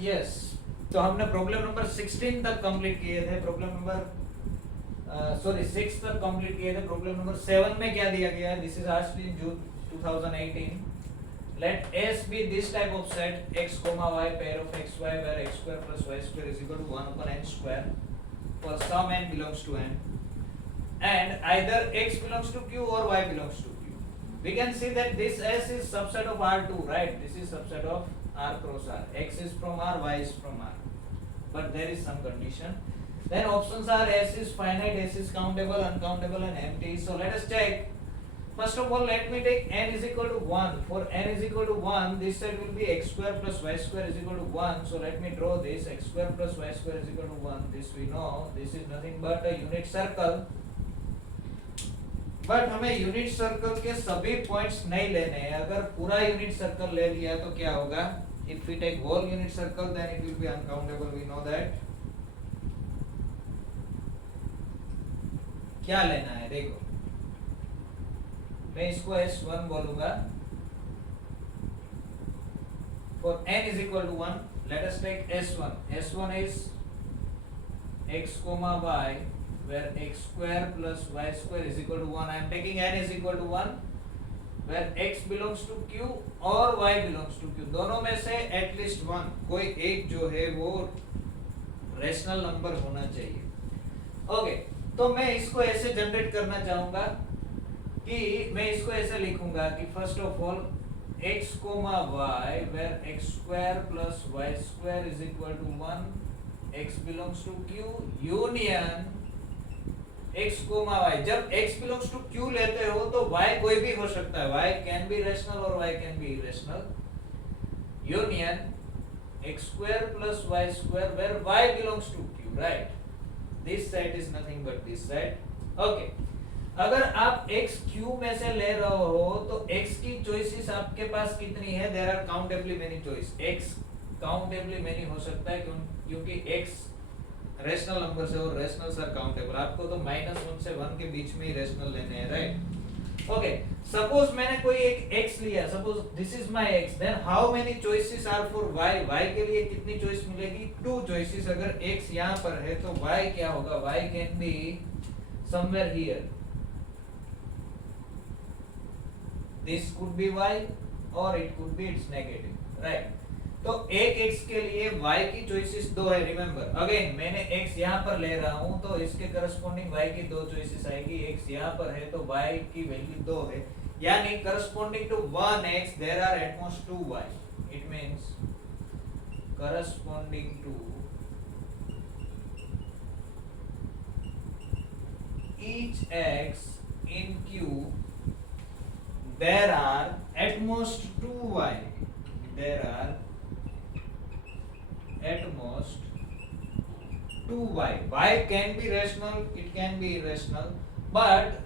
Yes, तो हमने problem number 16 तक कंप्लीट किए थे। प्रॉब्लम नंबर सॉरी 6 तक कंप्लीट किए थे। प्रॉब्लम नंबर 7 में क्या दिया गया है? This is asked in June 2018। Let S be this type of set x comma y pair of x y where x square plus y square is equal to 1 upon n square for some n belongs to n and either x belongs to q or y belongs to q. We can see that this S is subset of R2, right? This is subset of R cross R. X is from R, y is from R. But there is some condition. Then options are S is finite, S is countable, uncountable and empty. So let us check. First of all, let me take n is equal to 1. For n is equal to 1, this side will be x square plus y square is equal to 1. So let me draw this. X square plus y square is equal to 1. This we know. This is nothing but a unit circle. But हमें unit circle के सभी points नहीं लेने हैं। अगर पूरा unit circle ले लिया तो क्या होगा? If we take whole unit circle then it will be uncountable. We know that. क्या लेना है देखो, मैं इसको S1 बोलूंगा। For n is equal to 1, let us take S1. S1 is x comma y where x square plus y square is equal to 1. I am taking n is equal to 1 where x belongs to q और y belongs to q। दोनों में से at least one, कोई एक जो है वो rational number होना चाहिए। ओके, तो मैं इसको ऐसे जनरेट करना चाहूंगा कि मैं इसको ऐसे लिखूंगा कि first of all x comma y where x square plus y square is equal to 1, x belongs to q union x comma y। जब x belongs to q लेते हो तो y कोई भी हो सकता है। y can be rational और y can be irrational। Union x square plus y square where y belongs to q, right? This set is nothing but this set. Okay, अगर आप x q में से ले रहे हो तो x की चॉइसेस आपके पास कितनी है? There are countably many choice. x countably many हो सकता है क्योंकि x रेशनल नंबर से और रेशनल्स आर काउंटेबल। आपको तो -1 से 1 के बीच में ही रेशनल लेने हैं, राइट? ओके, सपोज मैंने कोई एक x लिया, suppose this is my x, then how many choices are for y? y के लिए कितनी चॉइस मिलेगी? 2 चॉइसेस। अगर x यहां पर है तो y क्या होगा? y can be somewhere here. This could be y और it could be it's negative, right? तो एक x के लिए y की चॉइसेस 2 है। रिमेंबर अगेन, मैंने x यहाँ पर ले रहा हूँ तो इसके करस्पॉन्डिंग y की 2 चॉइसेस आएगी। x यहाँ पर है तो y की वैल्यू 2 है, यानी corresponding to 1x there are at most 2y। It means corresponding to each x in q there are at most 2y। there are at most 2y। y can be rational, it can be irrational, but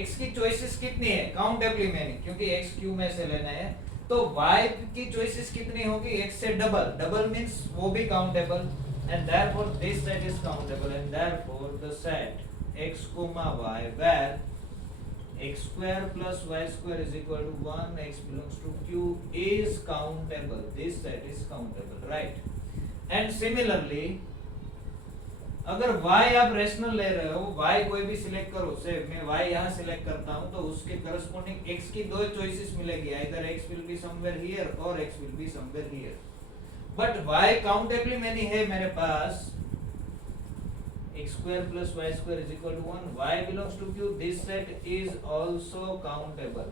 x की choices कितनी है? Countably many, क्योंकि x q में से लेना है तो y की चॉइसेस कितनी होगी? x से डबल। डबल मींस वो भी countable and therefore this set is countable and therefore the set x comma y where x square plus y square is equal to 1, x belongs to q is countable। this set is countable, right? And similarly अगर y आप rational ले रहे हो, y कोई भी select करो, से मैं y यहाँ सिलेक्ट करता हूँ तो उसके करस्पॉन्डिंग x की 2 चॉइसेस मिलेगी। Either x will be somewhere here और x will be somewhere here. But y countably many है मेरे पास। x square plus y square is equal to 1, y belongs to q, this set is also countable।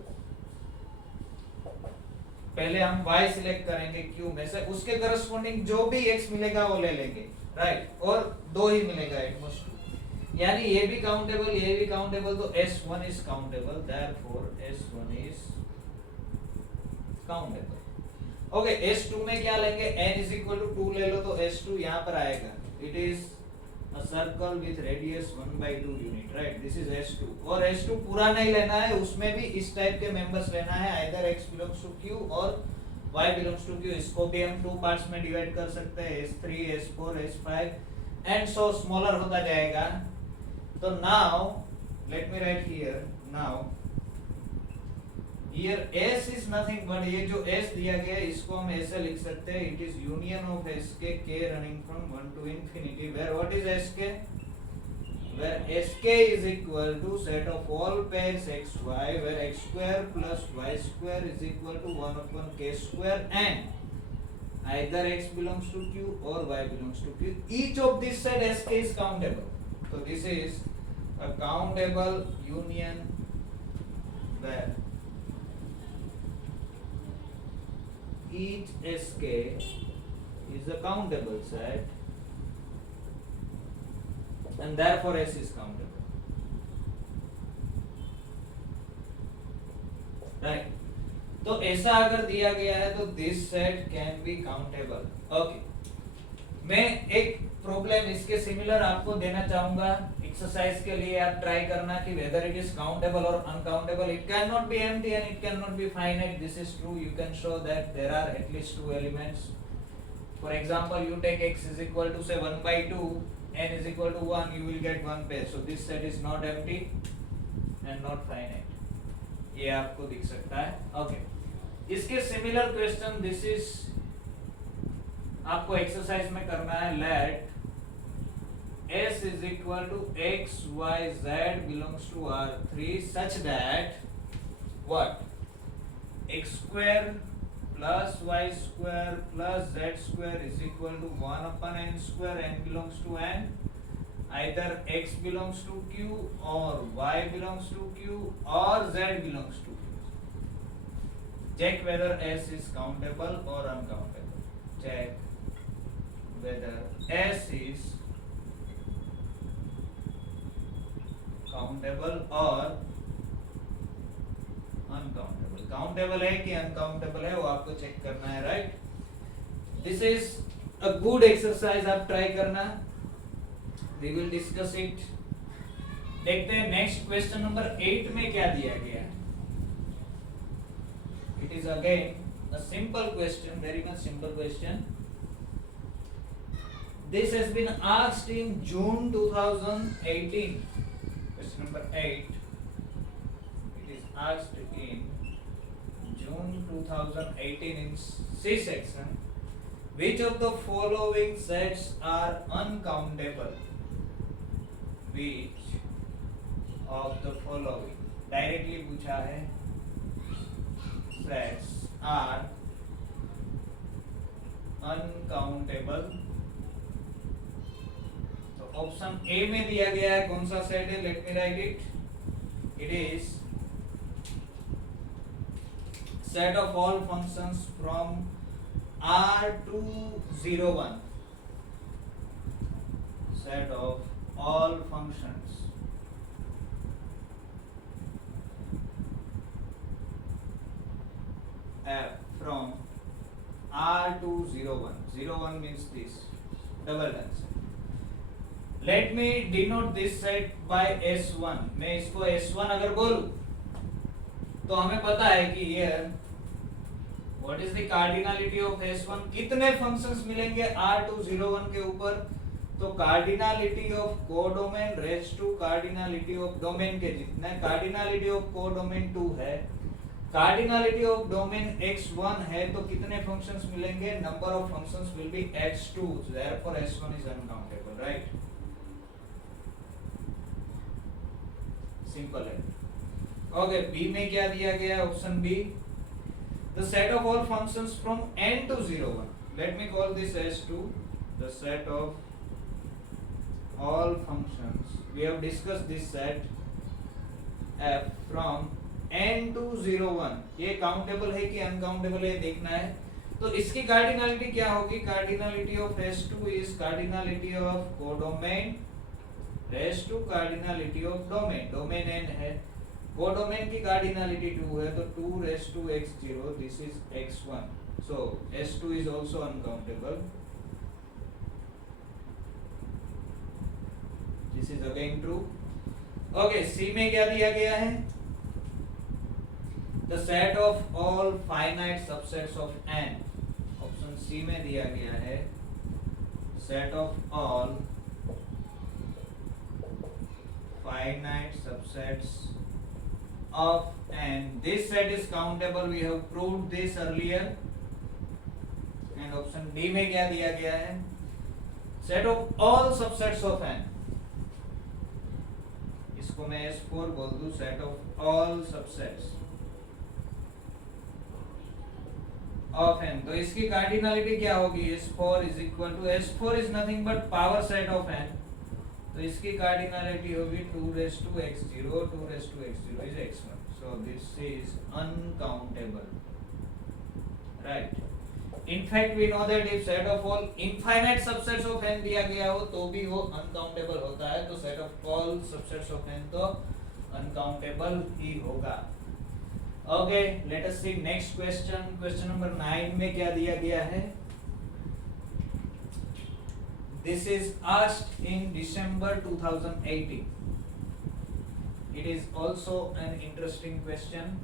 पहले हम y select करेंगे q में से, उसके corresponding जो भी x मिलेगा वो ले लेंगे, राइट? और 2 ही मिलेगा एट मोस्ट 2, यानी ये भी काउंटेबल, ये भी काउंटेबल, तो S1 is countable, therefore S1 is countable. Okay, S2 में क्या लेंगे? n is equal to 2 ले लो तो S2 यहाँ पर आएगा। It is a circle with radius 1/2 unit, right? This is S2। और S2 पूरा नहीं लेना है, उसमें भी इस टाइप के मेंबर्स लेना है, either x belongs to q और y belongs to q। इसको भी हम 2 पार्ट्स में डिवाइड कर सकते हैं, S3, S4, S5 and so smaller होता जाएगा। तो now let me right here, now here S is nothing but ये जो S दिया गया है इसको हम ऐसे लिख सकते हैं, it is union of Sk k running from 1 to infinity where what is Sk, where Sk is equal to set of all pairs xy where x square plus y square is equal to 1 upon k square and either x belongs to Q or y belongs to Q. Each of this set Sk is countable. So this is a countable union where each Sk is a countable set and therefore S is countable. Right. तो ऐसा अगर दिया गया है तो this set can be countable. Okay, मैं एक problem इसके सिमिलर आपको देना चाहूंगा एक्सरसाइज के लिए. आप ट्राई करना कि वेदर इट इज काउंटेबल और uncountable. It can not be empty and it can not be finite. This is true. You can show that there are at least two elements. For example, you take x is equal to say 1/2, n is equal to 1, you will get one pair. So this set is not empty and not finite. ये आपको दिख सकता है. Okay, इसके similar question this is आपको exercise में करना है. Let S is equal to x, y, z belongs to R3 such that what? X square plus y square plus z square is equal to 1 upon n square. N belongs to n. Either x belongs to Q or y belongs to Q or z belongs to Q. Check whether S is countable or uncountable. Check whether S is countable or uncountable. Countable है कि uncountable है वो आपको check करना है. Right. This is a good exercise. आप try करना. We will discuss it. देखते हैं नेक्स्ट क्वेश्चन नंबर 8 में क्या दिया गया है. It is again a simple question, very much simple question. This has been asked in June 2018. Question number 8 asked in June 2018 in C section. Which of the following sets are uncountable? Which of the following? Directly पूछा है. Sets are uncountable. तो option A में दिया गया है कौन सा set है. Let me right it. It is set of all functions from R to 0 1. Set of all functions from R to 0 1. 0 1 means this double tensor. Let me denote this set by S1. मैं इसको S1 अगर बोलूं तो हमें पता है कि ये what is the cardinality of S1. कितने फंक्शंस मिलेंगे R201 के ऊपर. तो cardinality of codomain raise to cardinality of domain के जितने. कार्डिनलिटी ऑफ कोडोमेन 2 है. कार्डिनलिटी ऑफ डोमेन x1 है तो कितने फंक्शंस मिलेंगे. Number of functions will be x2. Therefore S1 इज अनकाउंटेबल. राइट. सिंपल है. ओके, बी में क्या दिया गया है. Option b the set of all functions from n to 0 1. Let me call this S2. The set of all functions. We have discussed this set f from n to 0 1. ये countable है कि uncountable है देखना है. तो इसकी cardinality क्या होगी. Cardinality of S2 is cardinality of codomain raise to cardinality of domain. Domain n है. कोडोमेन की कार्डिनलिटी 2 है तो 2 raised to x0. This is x1. So S2 is also uncountable. This is again true. Okay, C में क्या दिया गया है. The set of all finite subsets ऑफ n. ऑप्शन सी में दिया गया है set of all finite subsets of n. This set is countable. We have proved this earlier. And option D में क्या दिया गया है? Set of all subsets of n. इसको मैं S4 बोल दूं, set of all subsets of n. तो इसकी कार्डिनलिटी क्या होगी? S4 is equal to S4 is nothing but power set of n. तो इसकी कार्डिनलिटी होगी 2 raised to x0, 2 raised to x0 is x1. So this is uncountable, right? In fact, we know that if set of all infinite subsets of n दिया गया हो तो भी वो uncountable होता है, तो set of all subsets of n तो uncountable ही होगा. Okay, let us see next question. Question number 9 में क्या दिया गया है? This is asked in December 2018. It is also an interesting question.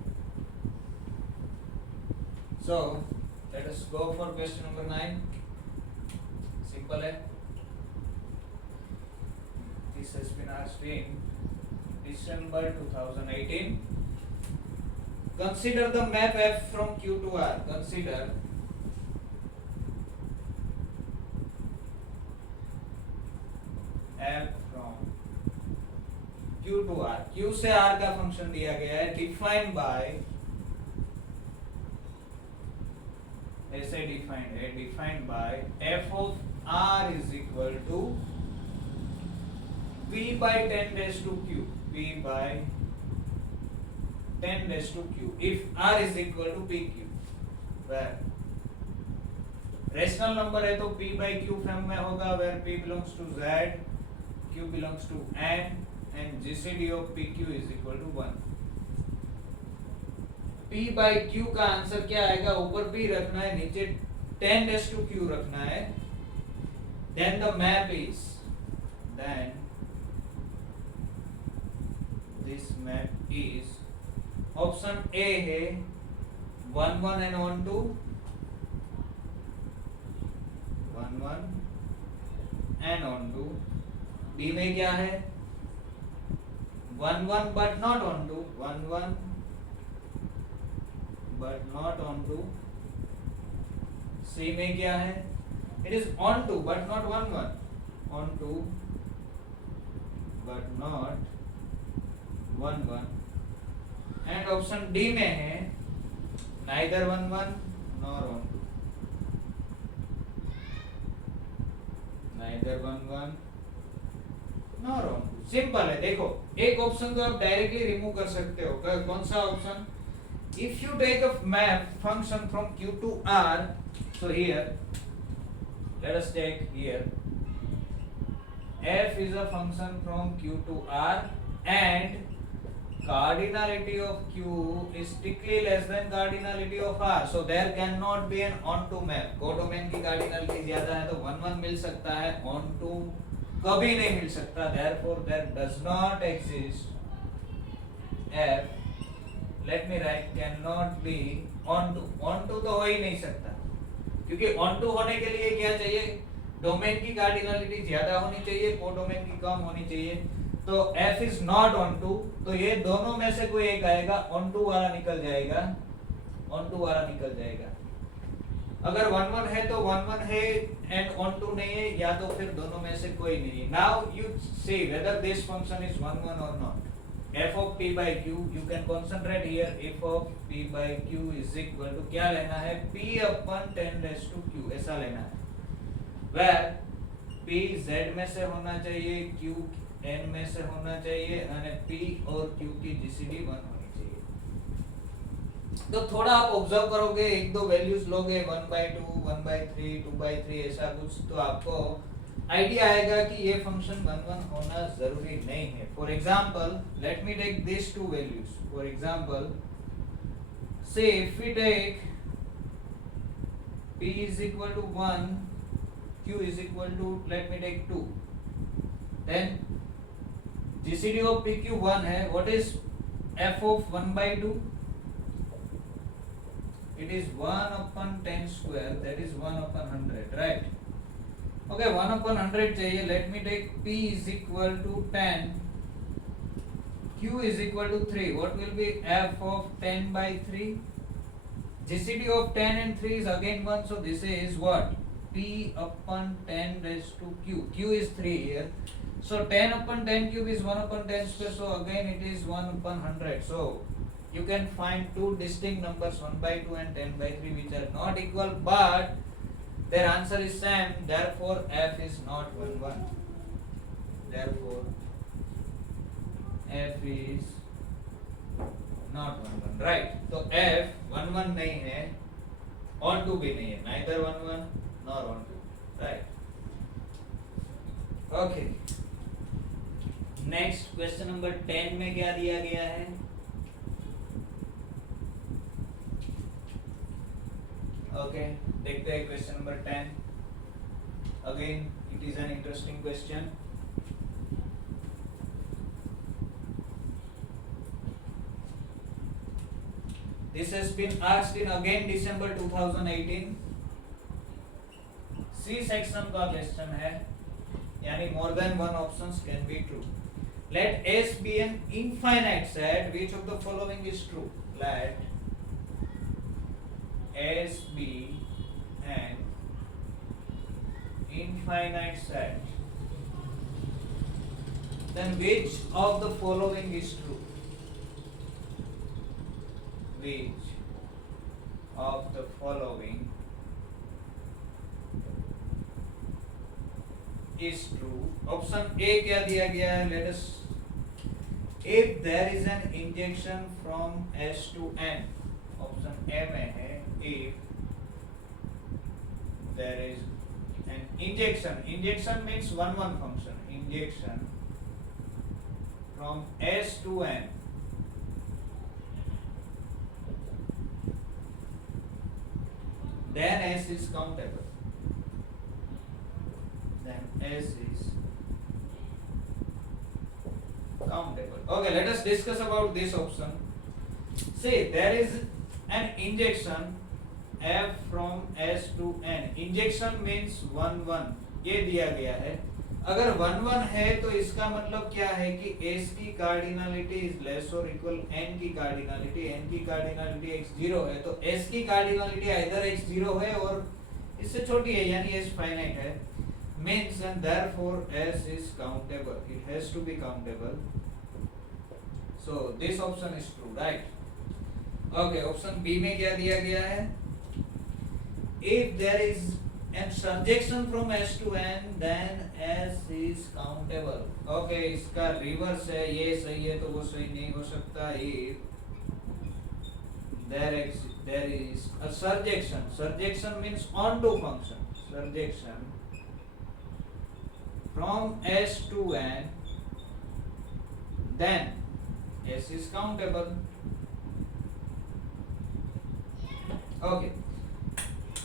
So, let us go for question number 9. Simple है. This has been asked in December 2018. Consider the map F from Q to R. Consider F from Q to R. Q से R का function दिया गया है, defined by, ऐसे defined है, defined by f of R is equal to p by 10 raised to q, p by 10 raised to q if R is equal to pq, where rational number है तो p by q form में होगा, where p belongs to z, q belongs to n and GCD of pq is equal to 1. p by q का answer क्या आएगा? ऊपर p रखना है, नीचे 10 raised to q रखना है. Then the map is, then this map is, option A है 1 1 and 1 2, 1 1 and 1 2. B में क्या है? 1 1 but not on 2, 1 1 but not on 2. C में क्या है? It is on 2 but not 1 1, on 2 but not 1 1. And option D में है neither 1 1 nor on 2, neither 1 1 nor on 2. Simple है. देखो, एक ऑप्शन तो आप डायरेक्टली रिमूव कर सकते हो. कौन सा option? If you take a map function from Q to R, so here let us take here f is a function from Q to R and cardinality of Q is strictly less than cardinality of R, so there cannot be an onto map. Codomain की cardinality ज्यादा है तो 1 1 मिल सकता है, onto कभी नहीं मिल सकता. Therefore there does not exist f, let me write, cannot be onto. onto तो हो ही नहीं सकता, क्योंकि onto होने के लिए क्या चाहिए? डोमेन की कार्डिनलिटी ज्यादा होनी चाहिए, कोडोमेन की कम होनी चाहिए. तो f is not onto, तो ये दोनों में से कोई एक आएगा, onto वाला निकल जाएगा, onto वाला निकल जाएगा. अगर 1 1 है तो 1 1 है and onto नहीं है, या तो फिर दोनों में से कोई नहीं है. Now you see whether this function is 1 1 or not. f of p by q, you can concentrate here. f of p by q is equal to क्या लेना है? p upon 10 raised to q, ऐसा लेना है. where p z में से होना चाहिए, q n में से होना चाहिए और p और q की GCD 1 होनी चाहिए. तो थोड़ा आप ऑब्जर्व करोगे, एक दो वैल्यूज लोगे 1/2, 1/3, 2/3 ऐसा कुछ, तो आपको आइडिया आएगा कि ये फंक्शन 1 1 होना जरूरी नहीं है. For example, let me take this two values. For example, say if we take p is equal to 1, q is equal to, let me take 2, then GCD of pq 1 है. what is f of 1/2? it is 1 upon 10 square, that is 1 upon 100, right? okay, 1 upon 100 चाहिए. let me take p is equal to 10, q is equal to 3. What will be f of 10 by 3? GCD of 10 and 3 is again 1, so this is what? P upon 10 raised to q. Q is 3 here. So 10 upon 10 cube is 1 upon 10 square, so again it is 1 upon 100. So you can find two distinct numbers 1 by 2 and 10 by 3 which are not equal, but their answer is same, therefore f is not 1 1. Therefore f is not 1 1, right? तो f 1 1 नहीं है, on 2 भी नहीं है, neither 1 1 nor on 2, right? Okay. Next question number 10 में क्या दिया गया है? ओके, देखते हैं question number 10. Again it is an interesting question. This has been asked in again December 2018. C section का क्वेश्चन है, यानी more than one options can be true. Let S be an infinite set. Which of the following is true? Let S be an infinite set. Then which of the following is true? Which of the following is true? Option A क्या दिया गया है? Let us, if there is an injection from S to N. Option A में है if there is an injection. Injection means one function. Injection from S to N. Then S is countable. Then S is countable. Okay, let us discuss about this option. See, there is an injection F from S to N. Injection means 1 1. ये दिया गया है. अगर 1 1 है तो इसका मतलब क्या है कि S की कार्डिनलिटी इज लेस और इक्वल N की कार्डिनलिटी. N की कार्डिनलिटी x0 है, तो S की कार्डिनलिटी आइदर x0 है और इससे छोटी है, यानी S फाइनाइट है. Means and therefore S is countable. It has to be countable. So this option is true, right? Okay, option B में क्या दिया गया है? If there is an surjection from S to N, then S is countable. Okay, इसका reverse है, ये सही है तो वो सही नहीं हो सकता. If there is a surjection. Surjection means onto function. Surjection from S to N, then S is countable. Okay,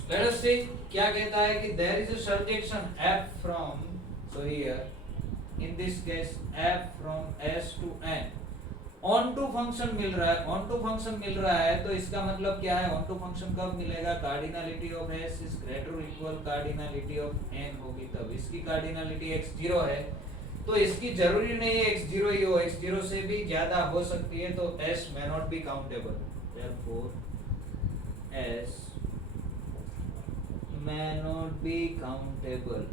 let us see क्या कहता है कि there is a surjection F from, so here in this case F from S to N. onto function मिल रहा है, onto function मिल रहा है तो इसका मतलब क्या है? onto function कब मिलेगा? Cardinality of S is greater or equal cardinality of N होगी तब. इसकी कार्डिनलिटी x0 है तो इसकी जरूरी नहीं है x0 ही हो, x0 से भी ज्यादा हो सकती है, तो S may not be countable. Therefore S may not be countable.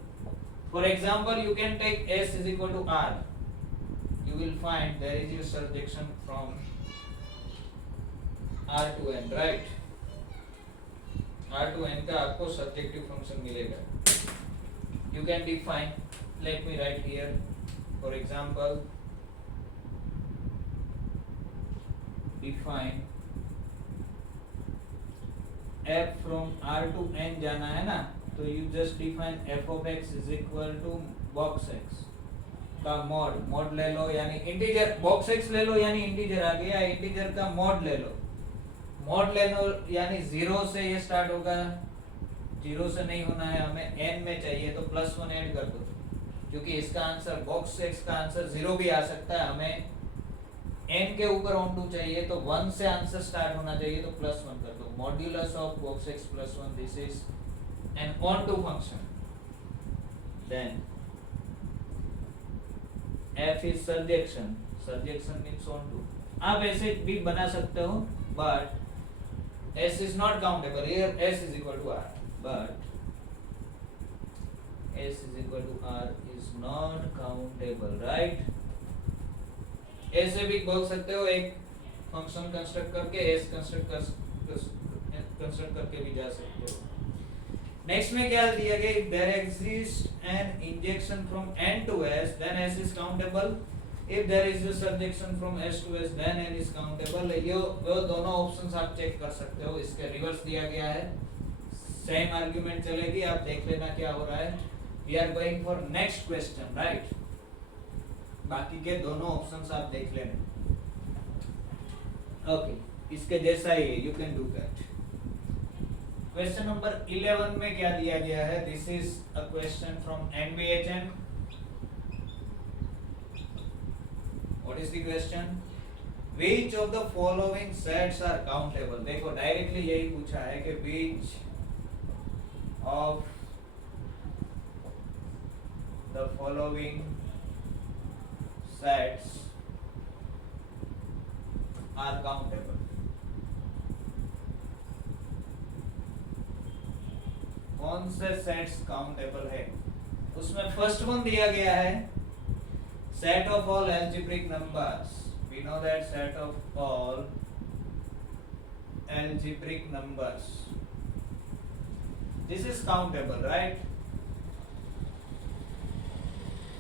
For example, you can take S is equal to R. You will find there is a surjection from R to N, right? R to N का आपको surjective function मिलेगा. You can define. Let me write here. For example, define f from R to N जाना है ना, तो you just define f of x is equal to box x का mod ले लो, यानी इंटीजर. बॉक्स x ले लो यानी इंटीजर आ गया, इंटीजर का मॉड ले लो. मॉड ले लो यानी 0 से ये स्टार्ट होगा, 0 से नहीं होना है हमें, n में चाहिए तो +1 ऐड कर दो, क्योंकि इसका आंसर बॉक्स x का आंसर 0 भी आ सकता है. हमें n के ऊपर ऑन 2 चाहिए तो 1 से आंसर स्टार्ट होना चाहिए तो +1 कर दो. Modulus of box x +1, this is an on 2 function. Then f is surjection. Surjection means onto. आप ऐसे भी बना सकते हो, but S is not countable. Here S is equal to R, but S is equal to R is not countable, right? ऐसे भी बोल सकते हो, एक फंक्शन कंस्ट्रक्ट करके S कंस्ट्रक्ट करके भी जा सकते हो। नेक्स्ट में क्या दिया गया, if there exists an injection from N to S, then S is countable. If there is a subjection from S to S, then N is countable. ये वो दोनों ऑप्शंस आप चेक कर सकते हो। इसके रिवर्स दिया गया है, सेम आर्गुमेंट चलेगी, आप देख लेना क्या हो रहा है। We are going for next question, right? बाकी के दोनों ऑप्शंस आप देख लेना। ओके, इसके जैसा ही है, you can do that. Question number 11 में क्या दिया गया है? This is a question from NBHN. What is the question? Which of the following sets are countable? देखो डायरेक्टली यही पूछा है कि which of the following sets are countable? कौन से सेट्स काउंटेबल है? उसमें फर्स्ट वन दिया गया है, set of all algebraic numbers. We know that set of all algebraic numbers, this is countable, right?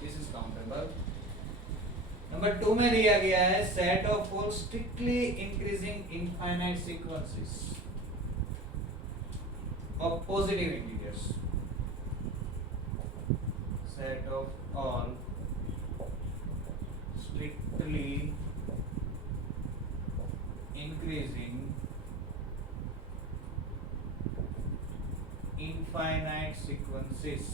This is countable. Number 2 में दिया गया है set of all strictly increasing infinite sequences of positive integers. Set of all strictly increasing infinite sequences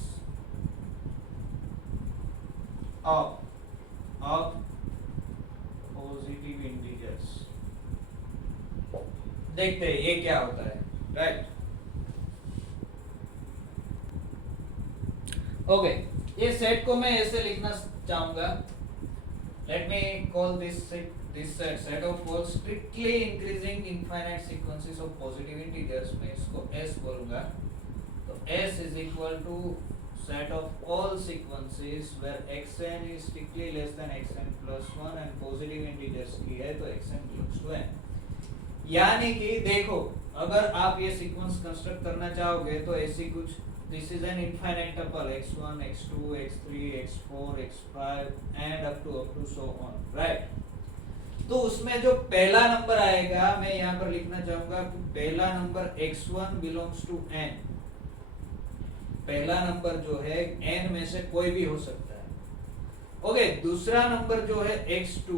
of positive integers. देखते हैं ये क्या होता है, राइट? ओके, ये सेट को मैं ऐसे लिखना चाहूंगा। Let me call this set of all strictly increasing infinite sequences of positive integers. मैं इसको S बोलूँगा। तो S is equal to set of all sequences where xn is strictly less than xn plus 1 and positive integers की है तो xn belongs to n. यानी कि देखो, अगर आप ये सीक्वेंस कंस्ट्रक्ट करना चाहोगे तो ऐसी कुछ, this is an infinite tuple x1 x2 x3 x4 x5 and up to so on, right? तो उसमें जो पहला नंबर आएगा, मैं यहाँ पर लिखना चाहूंगा कि पहला number x1 belongs to n. पहला नंबर जो है n में से कोई भी हो सकता है। ओके, दूसरा नंबर जो है x2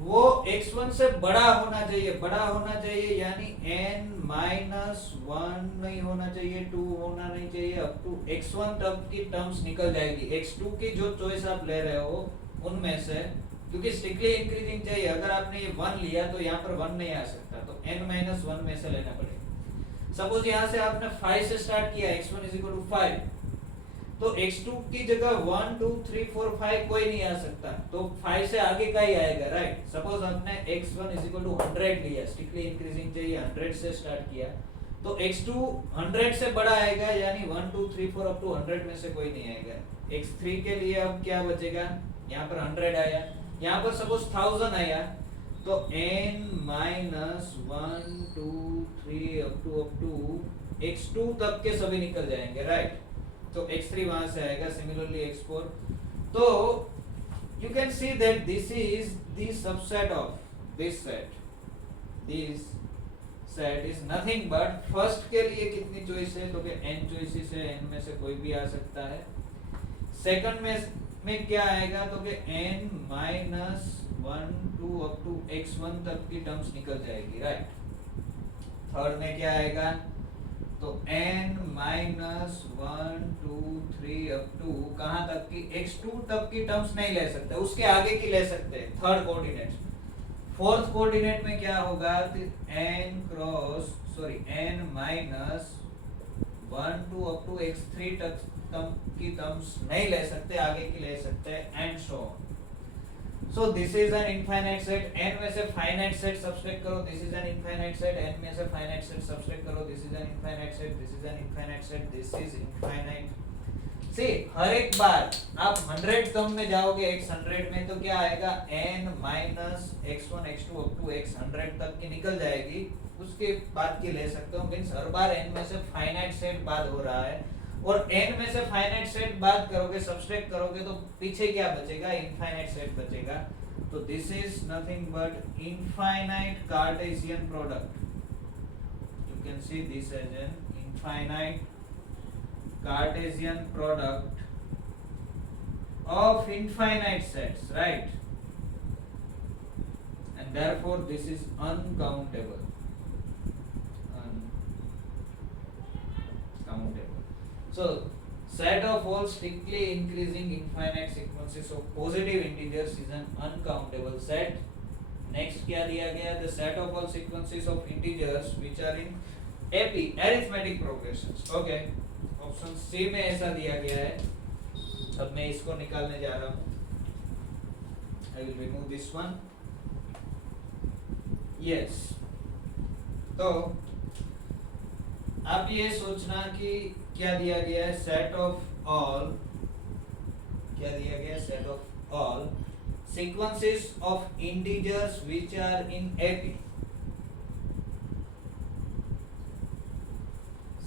वो x1 से बड़ा होना चाहिए, यानी n माइनस 1 नहीं होना चाहिए, 2 होना नहीं चाहिए, अप टू x1 तक की टर्म्स निकल जाएगी। x2 की जो चॉइस आप ले रहे हो उनमें से, क्योंकि स्ट्रिक्टली इंक्रीजिंग चाहिए, अगर आपने ये 1 लिया तो यहाँ पर 1 नहीं आ सकता, तो n माइनस 1 में से लेना पड़ेगा। सपोज यहाँ से आपने 5 से स्टार्ट किया, x1 is equal to 5, तो x2 की जगह 1 2 3 4 5 कोई नहीं आ सकता, तो 5 से आगे का ही आएगा, राइट? सपोज आपने x1 is equal to 100 लिया, स्ट्रिक्टली इंक्रीजिंग चाहिए, 100 से स्टार्ट किया, तो x2 100 से बड़ा आएगा, यानी 1 2 3 4 अप टू 100 में से कोई नहीं आएगा। x3 के लिए अब क्या बचेगा, यहाँ पर 100 आया, यहाँ पर सपोज 1000 आया, तो n minus 1 2 3 up to x2 तक के सभी निकल जाएंगे, राइट? तो x3 वहां से आएगा, सिमिलरली x4। तो you can see that this is the subset of this set. This set is nothing but first के लिए कितनी चॉइस है, तो कि n चॉइसेस है, n में से कोई भी आ सकता है। सेकंड में क्या आएगा, तो कि n minus 1 2 up to x1 तक की टर्म्स निकल जाएगी, राइट? थर्ड में क्या आएगा, तो n माइनस 1 2 3 अप टू कहाँ तक की, x2 तक की टर्म्स नहीं ले सकते, उसके आगे की ले सकते हैं, थर्ड कोऑर्डिनेट। फोर्थ कोऑर्डिनेट में क्या होगा, n minus 1 2 up to x3 तक की टर्म्स नहीं ले सकते, आगे की ले सकते हैं, and so on. So this is an infinite set. n में से finite set subtract करो. This is an infinite set. n में से finite set subtract करो. This is an infinite set. This is an infinite set. This is infinite. See, हर एक बार आप 100 term में जाओगे x 100 में तो क्या आएगा n minus x1 x2 up to x 100 तक की निकल जाएगी. उसके बाद की ले सकते हो. मींस हर बार n में से फाइनाइट सेट बाद हो रहा है और n में से फाइनाइट सेट बात करोगे सब्सट्रैक्ट करोगे तो पीछे क्या बचेगा इनफाइनाइट सेट बचेगा. तो this is nothing but infinite Cartesian product. You can see this as an infinite Cartesian product of infinite sets, right? And therefore this is uncountable. So set of all strictly increasing infinite sequences of positive integers is an uncountable set. Next क्या दिया गया है? The set of all sequences of integers which are in AP arithmetic progressions. Okay. Option C में ऐसा दिया गया है. अब मैं इसको निकालने जा रहा हूँ. I will remove this one. Yes. तो अब ये सोचना कि क्या दिया गया है सेट ऑफ ऑल. क्या दिया गया है set of all sequences of integers which are in AP.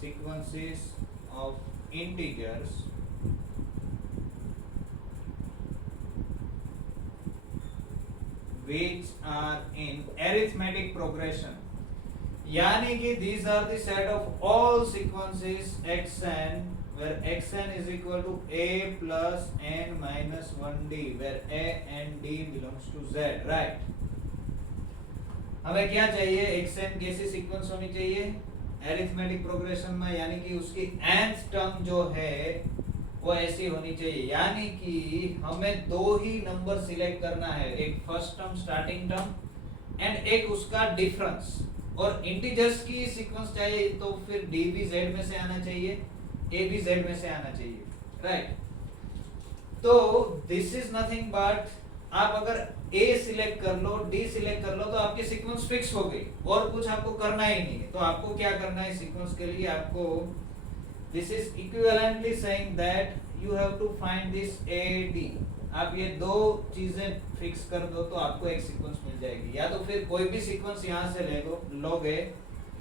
Sequences of integers which are in arithmetic progression. यानी कि these are the set of all sequences xn where xn is equal to a plus n minus 1d where a and d belongs to z, right? हमें क्या चाहिए xn कैसी sequence होनी चाहिए arithmetic progression में. यानी कि उसकी nth टर्म जो है वो ऐसी होनी चाहिए. यानी कि हमें दो ही नंबर सिलेक्ट करना है. एक first term starting term and एक उसका डिफरेंस. और इंटीजर्स की सीक्वेंस चाहिए तो फिर डी भी जेड में से आना चाहिए ए भी जेड में से आना चाहिए, राइट? तो दिस इज नथिंग बट आप अगर ए सिलेक्ट कर लो डी सिलेक्ट कर लो तो आपकी सीक्वेंस फिक्स हो गई और कुछ आपको करना ही नहीं है. तो आपको क्या करना है सीक्वेंस के लिए आपको this is equivalently saying that you have to find this a d. आप ये दो चीजें फिक्स कर दो तो आपको एक सीक्वेंस मिल जाएगी. या तो फिर कोई भी सीक्वेंस यहाँ से ले लो लोगे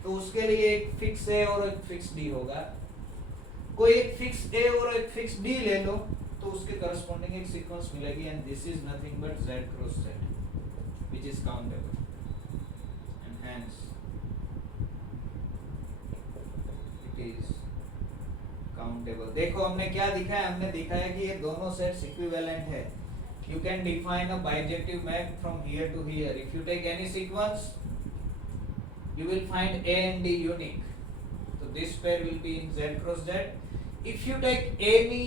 तो उसके लिए एक फिक्स ए और एक फिक्स डी होगा. कोई एक फिक्स ए और एक फिक्स डी ले लो तो उसके करस्पॉन्डिंग एक सीक्वेंस मिलेगी. And this is nothing but z cross z which is countable and hence it is countable. देखो हमने क्या दिखाया. हमने दिखाया कि ये दोनों सेट्स इक्विवेलेंट है. You can define a bijective map from here to here. If you take any sequence you will find a and d unique. So this pair will be in z cross z. If you take any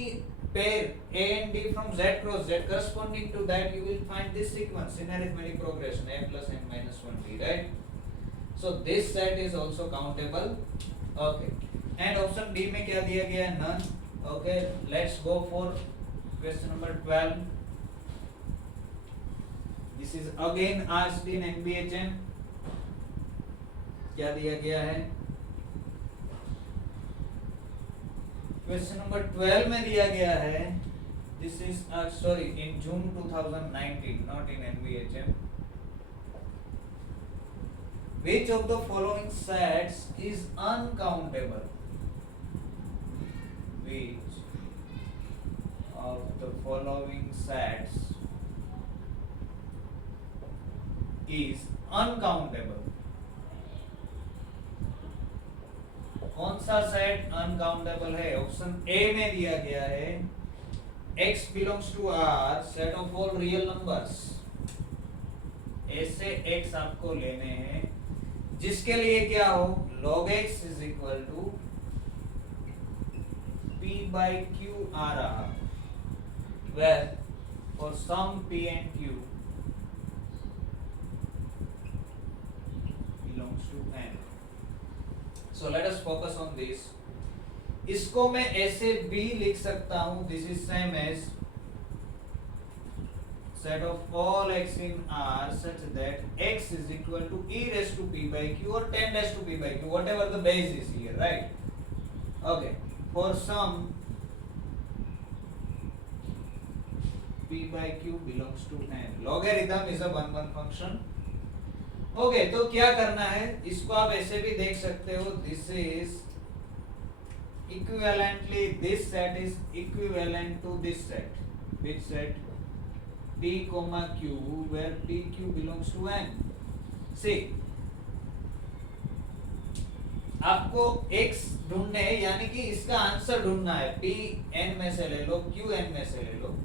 pair a and d from z cross z corresponding to that you will find this sequence in arithmetic progression a plus n minus 1d, right? So this set is also countable. Okay. And option D में क्या दिया गया है? None. Okay. Let's go for question number 12. This is again asked in NBHM. क्या दिया गया है? Question number 12 में दिया गया है. This is sorry in June 2019, not in NBHM. Which of the following sets is uncountable? Which of the following sets is uncountable? कौन सा सेट अनकाउंटेबल है? ऑप्शन ए में दिया गया है x belongs to R set of all real numbers. ऐसे x आपको लेने हैं जिसके लिए क्या हो log x is equal to p by q आ रहा, where for some p and q belongs to n. So let us focus on this. इसको मैं ऐसे भी लिख सकता हूं. This is same as set of all x in R such that x is equal to e raised to p by q or 10 raised to p by q, whatever the base is here, right? Okay, for some p by q belongs to n, logarithm is a one function. Okay, तो क्या करना है, इसको आप ऐसे भी देख सकते हो, this is equivalently this set is equivalent to this set, which set p comma q, where p q belongs to n. see, आपको x ढूंढने हैं, यानी कि इसका आंसर ढूंढना है, p n में से ले लो, q n में से ले लो,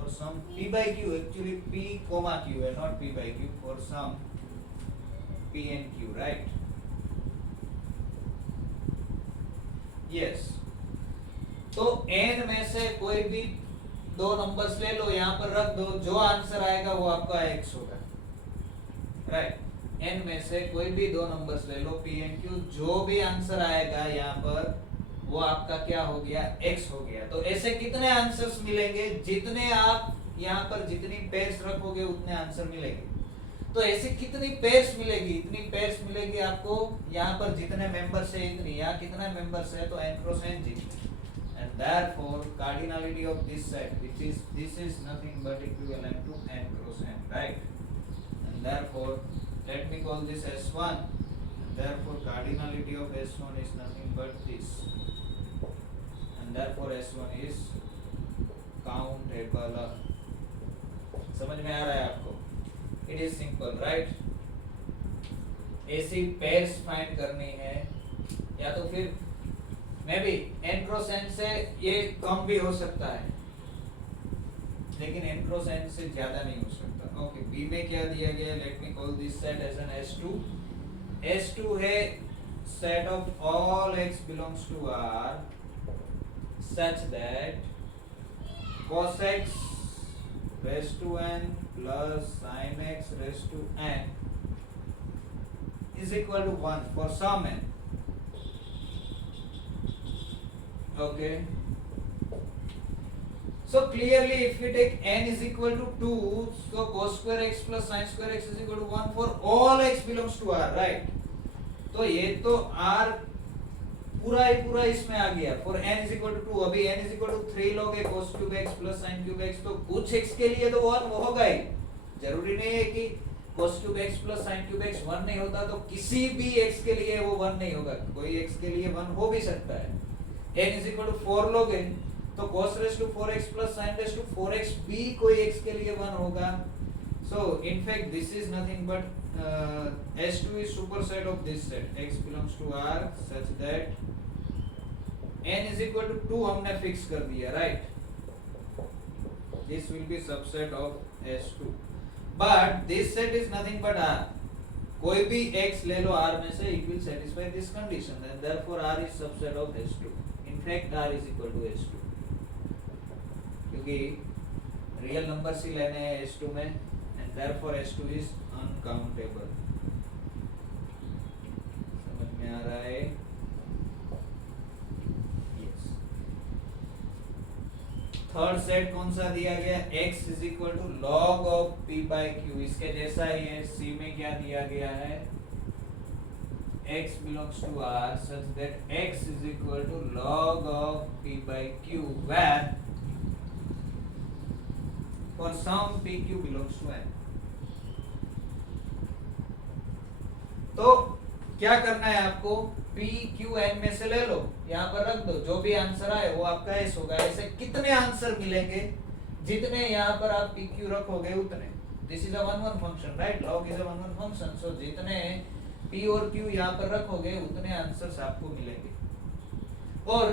और सम p by q, actually p comma q है, not p by q, for some p and q, right? Yes, तो n में से कोई भी दो नंबर्स ले लो, यहाँ पर रख दो, जो आंसर आएगा वो आपका x होगा, राइट? n में से कोई भी दो नंबर्स ले लो, p and q, जो भी आंसर आएगा यहाँ पर वो आपका क्या हो गया, x हो गया। तो ऐसे कितने आंसर्स मिलेंगे, जितने आप यहाँ पर जितनी पेयर्स रखोगे उतने आंसर मिलेंगे। तो ऐसे कितनी पेयर्स मिलेगी, इतनी पेयर्स मिलेगी आपको, यहाँ पर जितने मेंबर्स है इतनी, यहाँ कितने मेंबर्स है तो n क्रॉस n जितने, and therefore cardinality of this set, which is this is nothing but equivalent to n cross n, right? And therefore let me call this S1, and therefore cardinality of S1 is nothing but this, and therefore S1 is countable। समझ में आ रहा है आपको? It is simple, right? ऐसी pairs find करनी है, या तो फिर may be n cross n से ये कम भी हो सकता है, लेकिन n क्रॉस n से ज्यादा नहीं हो सकता। ओके, b में क्या दिया गया, let me call this set as an S2। S2 है set of all x belongs to R such that cos x raised to n plus sin x raised to n is equal to 1 for some n. Okay, so clearly if we take n is equal to 2, so cos square x plus sin square x is equal to 1 for all x belongs to R, right? तो ये तो R पूरा ही पूरा इसमें आ गया, for n is equal to 2, अभी n is equal to 3 लोगे cos cube x plus sin cube x, तो कुछ x के लिए तो 1 होगा ही, जरूरी नहीं है कि cos cube x plus sin cube x 1 नहीं होता, तो किसी भी x के लिए वो 1 नहीं होगा, कोई x के लिए 1 हो भी सकता है। n is equal to 4 लोगे तो cos raised to 4x plus sin raised to 4x भी कोई x के लिए 1 होगा। So in fact this is nothing but S2 is superset of this set, x belongs to R such that n is equal to 2 हमने fix कर दिया, right? This will be subset of S2, but this set is nothing but R, कोई भी x ले लो R में से, it will satisfy this condition, and therefore R is subset of S2। In fact R is equal to S2, क्योंकि real numbers ही लेने हैं S2 में, and therefore S2 is uncountable। समझ में आ रहा है? Yes। थर्ड सेट कौन सा दिया गया, x is equal to log of p by q, इसके जैसा ही है। C में क्या दिया गया है, x belongs to R such that x is equal to log of p by q, where for some pq belongs to n। तो क्या करना है आपको, p q n में से ले लो, यहाँ पर रख दो, जो भी आंसर आए वो आपका s होगा। ऐसे कितने आंसर मिलेंगे, जितने यहाँ पर आप p q रखोगे उतने। This is a one function, right? Log is a one function, so जितने p और q यहाँ पर रखोगे उतने आंसर्स आपको मिलेंगे। और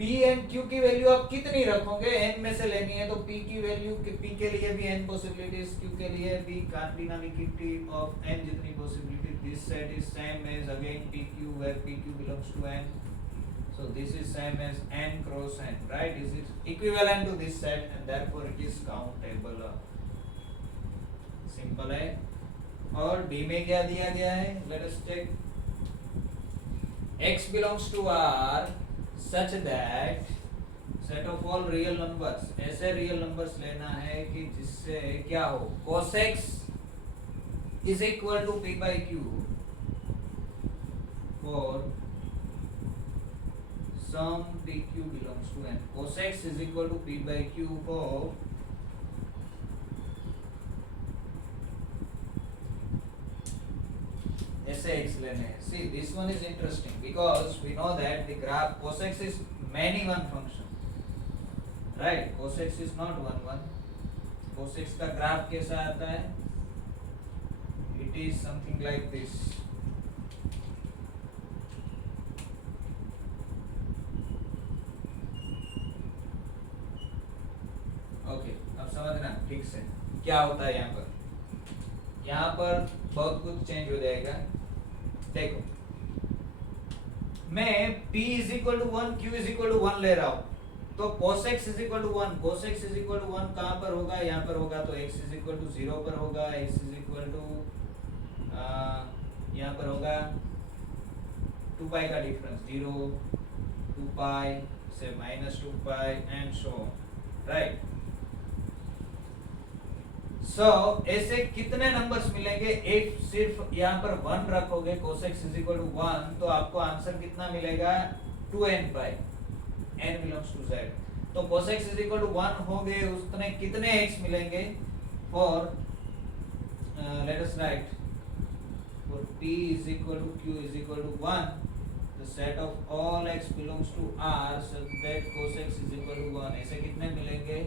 p and q की वैल्यू आप कितनी रखोगे, n में से लेनी है, तो p की वैल्यू, p के लिए भी n पॉसिबिलिटीज, q के लिए भी, cardinality of n जितनी possibility, this set is same as again pq, where pq belongs to n, so this is same as n cross n, right? This is equivalent to this set and therefore it is countable। Simple है। और d में क्या दिया गया है, let us check, x belongs to R such that set of all real numbers, ऐसे real numbers लेना है कि जिससे क्या हो, cos x is equal to p by Q for some pq belongs to n। cos x is equal to p by Q फॉर ऐसे x लेने हैं। See, this one is interesting because we know that the graph cos x is many one function, right? cos x is not one। cos x का graph कैसा आता है? It is something like this। Okay, अब समझना ठीक से क्या होता है यहाँ पर। यहाँ पर बहुत कुछ चेंज हो जाएगा। देखो, मैं p is equal to 1, q is equal to 1 ले रहा हूँ, तो cos x is equal to 1, cos x is equal to 1 कहाँ पर होगा? यहाँ पर होगा, तो x इज इक्वल टू 0 पर होगा, x इज इक्वल टू यहाँ पर होगा 2 पाई का डिफरेंस, 0 2 पाई से -2 पाई एंड सो ऑन, राइट। सो ऐसे कितने नंबर्स मिलेंगे? एक सिर्फ यहाँ पर 1 रखोगे cos x is equal to 1, तो आपको आंसर कितना मिलेगा? 2n pi, n belongs to z। तो cos x is equal to 1 हो गए, उसने कितने x मिलेंगे? For let us write for p is equal to q is equal to 1, the set of all x belongs to R such that cos x is equal to 1। ऐसे कितने मिलेंगे?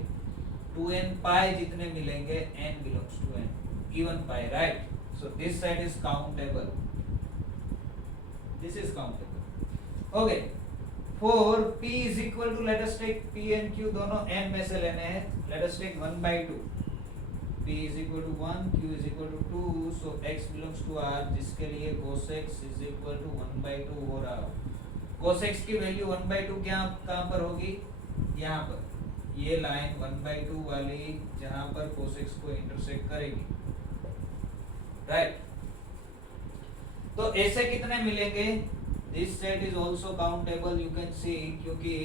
2n पाई जितने मिलेंगे, n belongs to n, even pi, right? So this side is countable, this is countable। okay, for p is equal to, let us take p and q दोनों n में से लेने हैं, let us take 1/2। p is equal to 1, q is equal to 2, so x belongs to R, जिसके लिए cos x is equal to 1/2 हो रहा हो। cos x की वैल्यू 1/2 क्या कहाँ पर होगी? यहाँ पर ये लाइन 1/2 वाली जहां पर cos x को इंटरसेक्ट करेगी, राइट। तो ऐसे कितने मिलेंगे? This set is also countable, you can सी, क्योंकि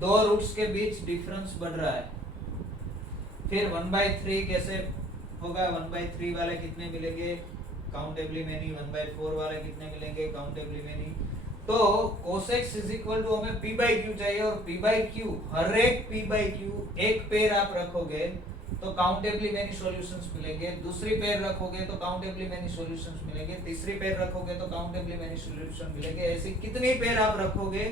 दो रूट्स के बीच डिफरेंस बढ़ रहा है। फिर 1/3 कैसे होगा? 1/3 वाले कितने मिलेंगे? Countably many. 1/4 वाले कितने मिलेंगे? Countably many. तो cos x is equal to, हमें p बाई क्यू चाहिए, और p बाई क्यू, हर एक p बाई क्यू एक पेयर आप रखोगे तो काउंटेबली मेनी सॉल्यूशंस मिलेंगे, दूसरी पेयर रखोगे तो काउंटेबली मेनी सॉल्यूशंस मिलेंगे, तीसरी पेयर रखोगे तो काउंटेबली मेनी सॉल्यूशन मिलेंगे। ऐसी कितनी पेयर आप रखोगे,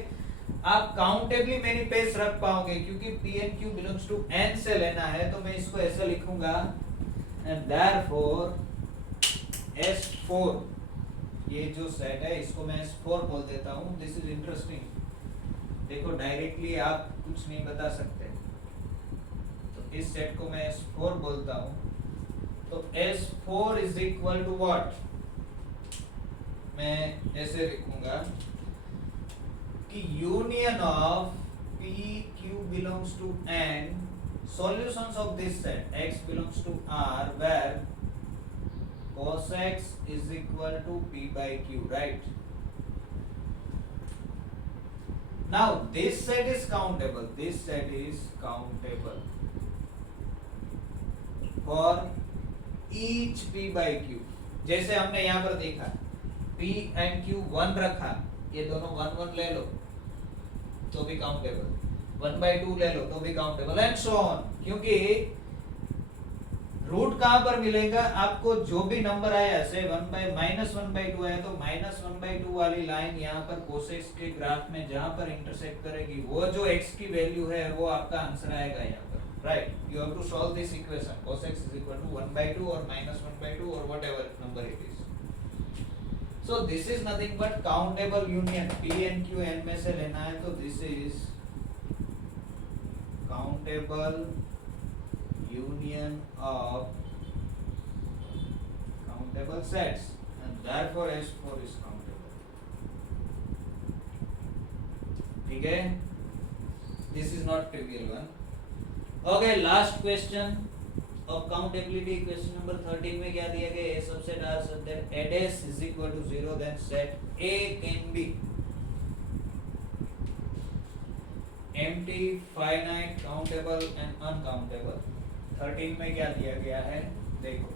आप काउंटेबली मेनी पेयर्स रख पाओगे, क्योंकि p and q belongs to n से लेना है, तो मैं इसको ऐसे लिखूंगा, एंड देयरफॉर S4, ये जो सेट है इसको मैं S4 बोल देता हूँ। This is interesting. देखो, डायरेक्टली आप कुछ नहीं बता सकते, तो इस सेट को मैं S4 बोलता हूँ। तो S4 is equal to what? मैं ऐसे लिखूंगा कि union of P Q belongs to N, solutions of this set x belongs to R, where cos x is equal to p by q, right? Now this set is countable, this set is countable for each p by q। जैसे हमने यहाँ पर देखा, p and q 1 रखा, ये दोनों 1 1 ले लो तो भी काउंटेबल, 1/2 ले लो तो भी काउंटेबल, एंड सो ऑन। क्योंकि रूट कहां पर मिलेगा? आपको जो भी नंबर आया, से 1/-1/2 आया, तो -1/2 वाली लाइन यहाँ पर cos x के ग्राफ में जहां पर इंटरसेक्ट करेगी, वो जो x की वैल्यू है वो आपका आंसर आएगा यहाँ पर, right. You have to solve this equation, cos x is equal to 1/2 और -1/2 और whatever number it is। So this is nothing but countable union, p and q n में से लेना है, तो this is countable union of countable sets, and therefore S4 is countable। ठीक है, this is not trivial one। Okay, last question of countability, question number 13 में क्या दिया गया? A subset R such that AS is equal to 0, then set A can be empty, finite, countable and uncountable. 13 में क्या दिया गया है देखो.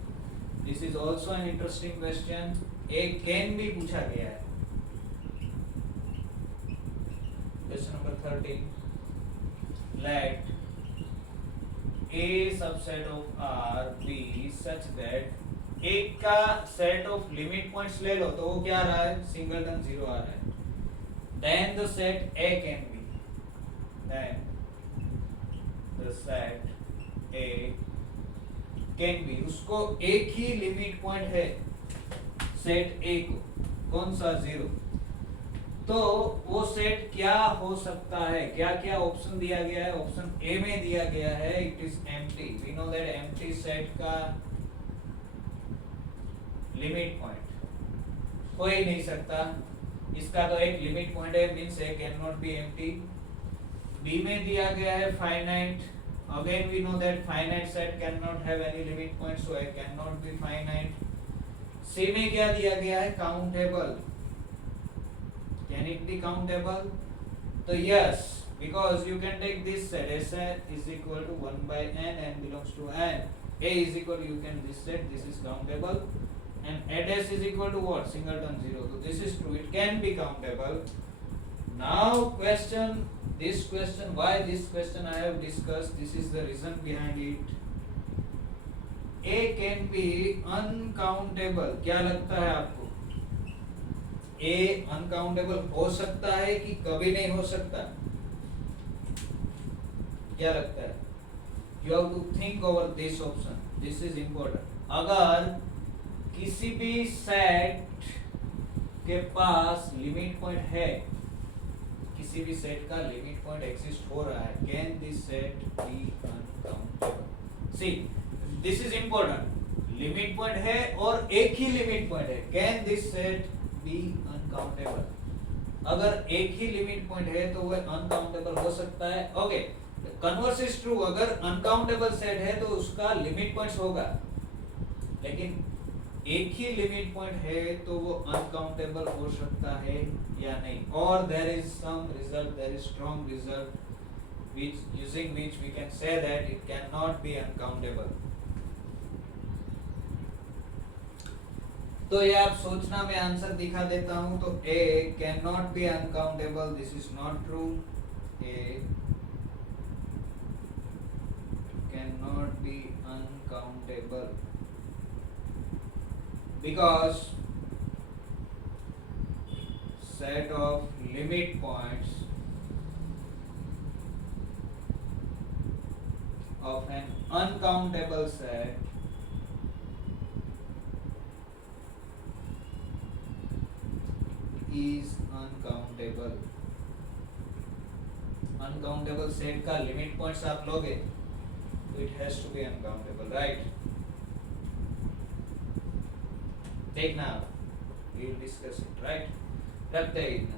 This is also an interesting question. एक can भी पूछा गया है. Question number 13. Let A subset of R be such that एक का set of limit points ले लो तो वो क्या आ रहा है सिंगलटन 0 आ रहा है. Then the set A can be. Then the set A can be. उसको एक ही लिमिट पॉइंट है सेट A को. कौन सा 0. तो वो सेट क्या हो सकता है. क्या क्या ऑप्शन दिया गया है. ऑप्शन ए में दिया गया है it is empty. We know that empty set का लिमिट पॉइंट हो ही नहीं सकता. इसका तो एक लिमिट पॉइंट है means A can not be empty. B में दिया गया है finite. Again we know that finite set can not have any limit point so A can not be finite. C में क्या दिया गया है countable. Can it be countable? So yes, because you can take this set S is equal to 1 by n, n belongs to n. A is equal to, you can this set, this is countable. And A dash is equal to what? Singleton 0. So this is true, it can be countable. Now question, this question, why this question I have discussed, this is the reason behind it. A can be uncountable. क्या लगता है आपको? ए uncountable हो सकता है कि कभी नहीं हो सकता. क्या लगता है. You have to think over this option. This is important. अगर किसी भी सेट के पास लिमिट पॉइंट है, किसी भी सेट का लिमिट पॉइंट एग्जिस्ट हो रहा है, can this set be uncountable. See this is important. Limit point है और एक ही लिमिट पॉइंट है. Can this set be uncountable. अगर एक ही लिमिट पॉइंट है तो वह अनकाउंटेबल हो सकता है. Okay, converse is true. अगर अनकाउंटेबल सेट है तो उसका लिमिट पॉइंट्स होगा, लेकिन एक ही लिमिट पॉइंट है तो वो अनकाउंटेबल हो सकता है या नहीं. और there is some result, there is strong result which using which we can say that it cannot be uncountable. तो ये आप सोचना, मैं आंसर दिखा देता हूं. तो A cannot be uncountable. This is not true. A cannot be uncountable because set of limit points of an uncountable set is uncountable. Uncountable set का लिमिट पॉइंट्स आप लोगे तो it has to be uncountable, right? देखना, we will discuss it, right? रखते हैं इतना.